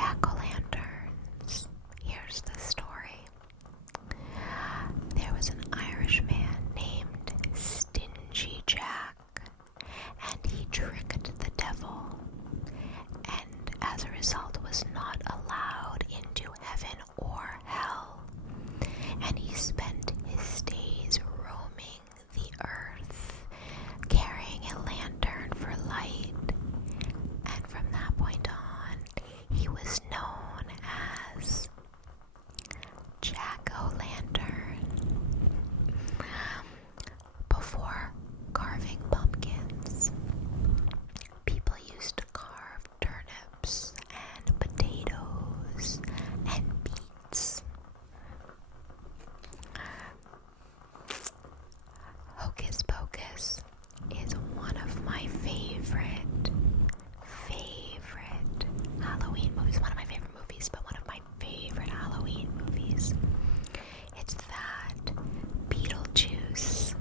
jack-o'-lanterns. Here's the story. There was an Irish man named Stingy Jack, and he tricked the devil, and as a result was not allowed into heaven or hell, and he spent his days roaming the earth, carrying a lantern for light, and from that point on, he was known as Jack-o'-lantern. Before carving pumpkins, people used to carve turnips and potatoes and beets. Hocus Pocus is one of my favorite Halloween movies. One of my favorite movies, but one of my favorite Halloween movies. It's that Beetlejuice.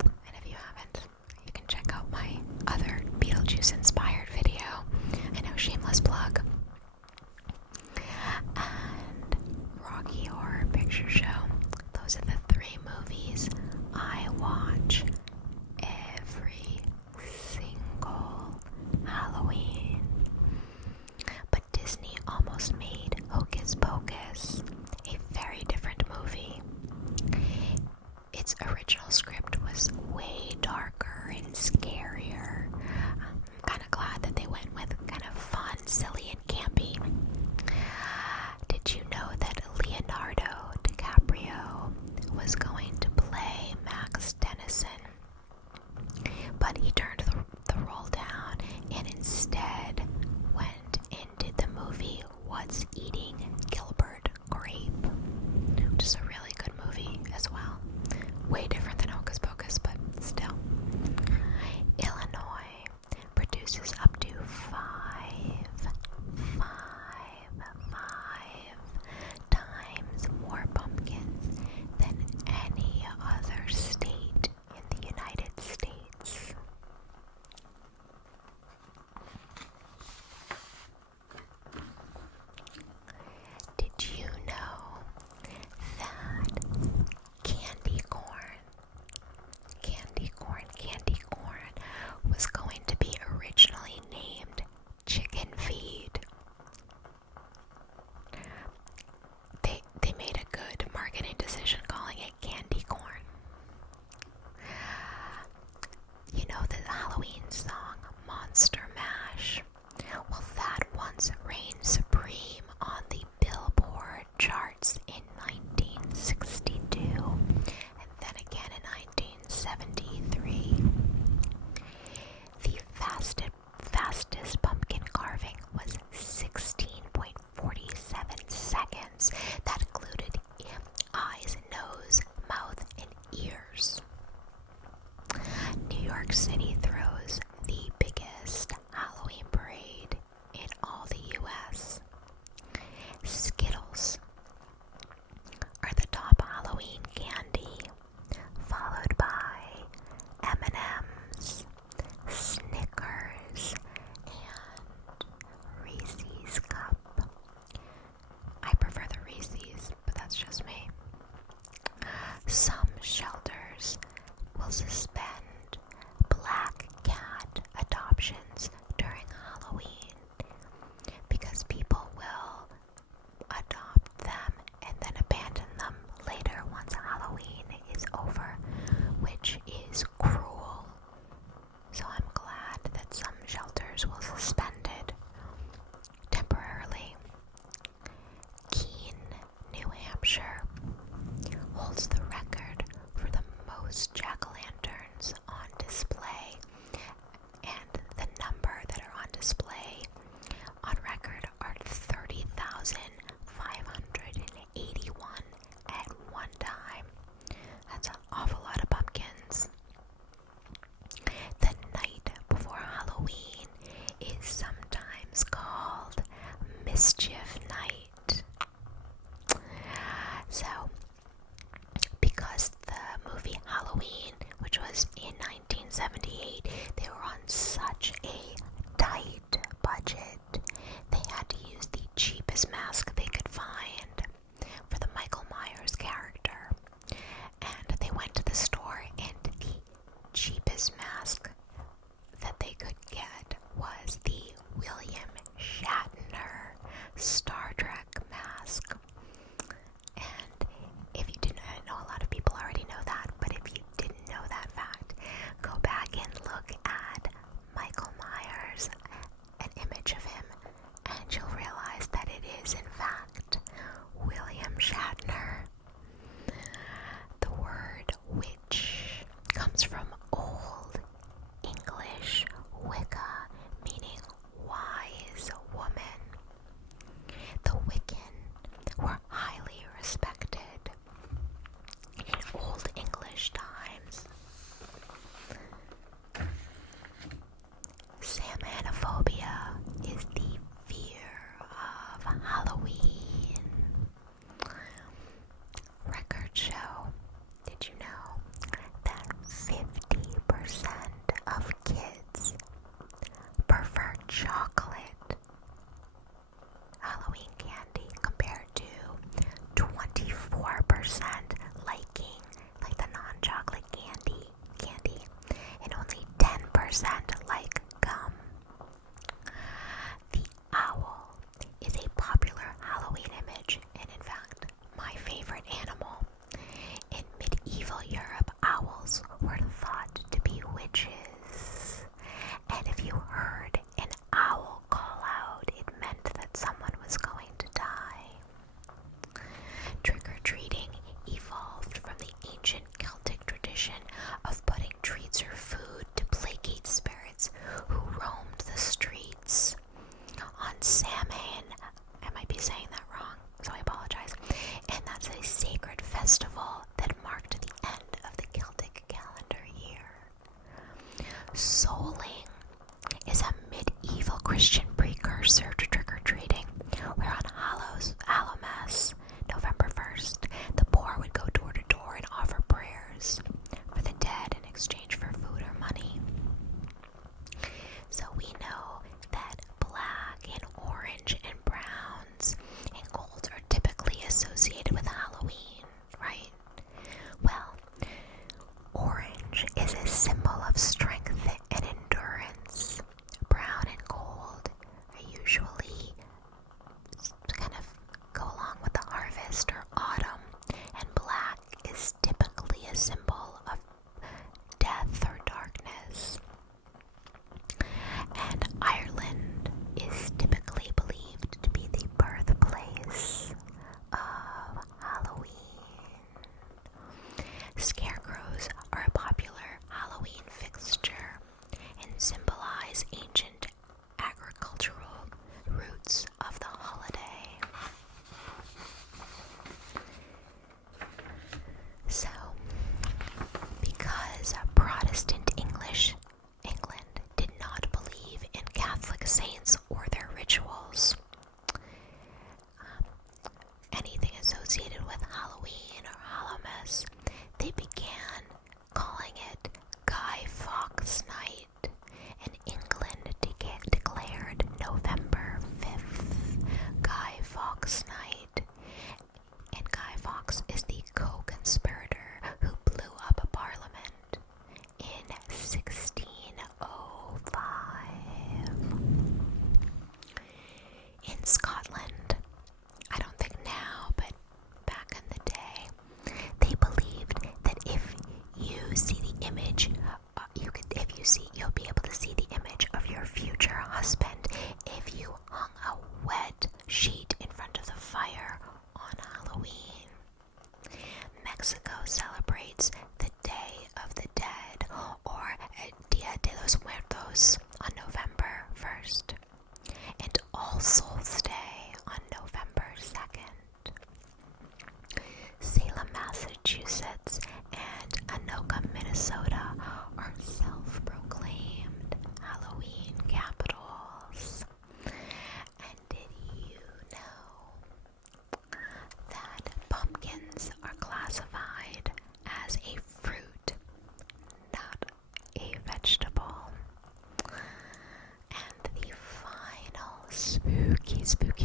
And if you haven't, you can check out my other Beetlejuice inspired video. I know, shameless plug. And Rocky Horror Picture Show. Those are the 3 movies I watch every single Halloween. But Disney almost made Hocus Pocus a very different movie. Its original script was way darker and scarier. I'm kind of glad that they went with kind of fun, silly, and campy. Did you know that Leonardo DiCaprio was going to play Max Dennison, but he turned the role down and instead went and did the movie What's Eating Gilbert Grape, which is a really good movie as well. Way different than Hocus Pocus, but still. Illinois produces up to five times more pumpkins than any other state in the United States. cheapest mask they could find for the Michael Myers character. And they went to the store, and the cheapest mask that they could get was the William Shatner Star Trek mask. And if you didn't, I know a lot of people already know that, but if you didn't know that fact, go back and look at Michael Myers, an image of him, and you'll realize that it is in fact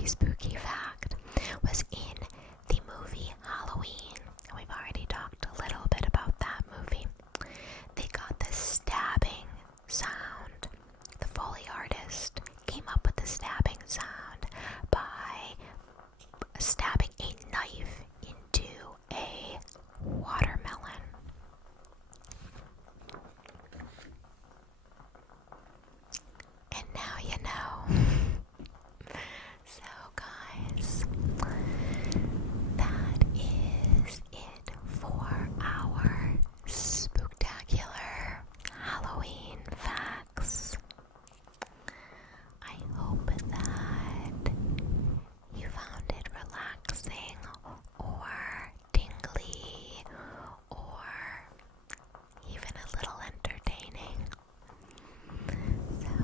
spooky fact was in the movie Halloween. And we've already talked a little bit about that movie. They got the stabbing sound. The Foley artist came up with the stabbing sound by stabbing a knife into a watermelon. And now you know. So guys, that is it for our spooktacular Halloween facts. I hope that you found it relaxing or tingly or even a little entertaining. So,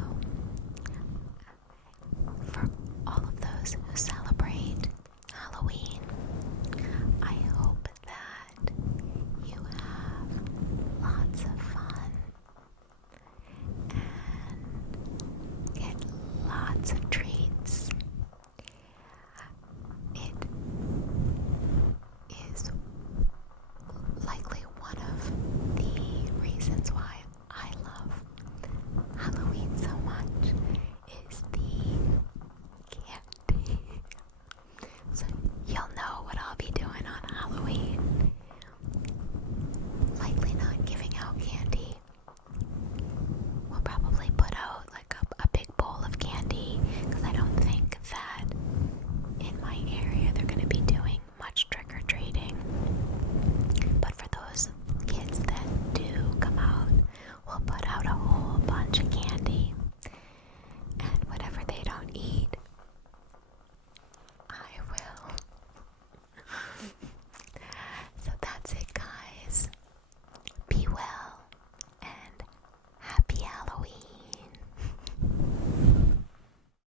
for all of those who celebrate Halloween, I hope that you have lots of fun and get lots of treats.